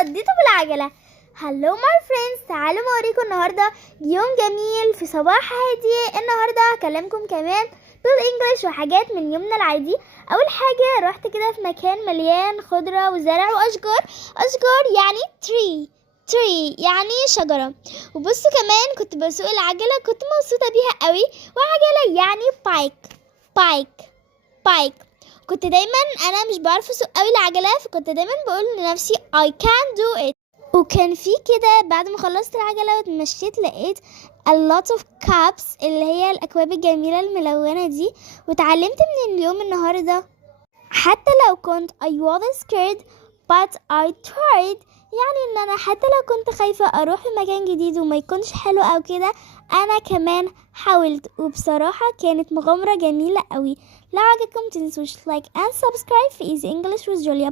قضيته بالعجلة. هلو ماي فريندز، تعالوا اوريكم النهارده يوم جميل في صباح هادي. النهارده هكلمكم كمان بالانجلش وحاجات من يومنا العادي. اول حاجه رحت كده في مكان مليان خضره وزرع واشجار. اشجار يعني تري يعني شجره. وبصوا كمان كنت بسوق العجله، كنت مبسوطه بيها قوي. وعجله يعني بايك. كنت دايما انا مش بعرف اسوق قوي العجله، فكنت دايما بقول لنفسي I can do it. وكان في كده بعد ما خلصت العجله واتمشيت لقيت a lot of cups اللي هي الاكواب الجميله الملونه دي. وتعلمت من اليوم النهارده حتى لو كنت I was scared but I tried، يعني ان انا حتى لو كنت خايفة اروح في مكان جديد وما يكونش حلو او كده، انا كمان حاولت. وبصراحة كانت مغامرة جميلة قوي. لو عجبكم تنسوش لايك and subscribe في Easy English with Julia.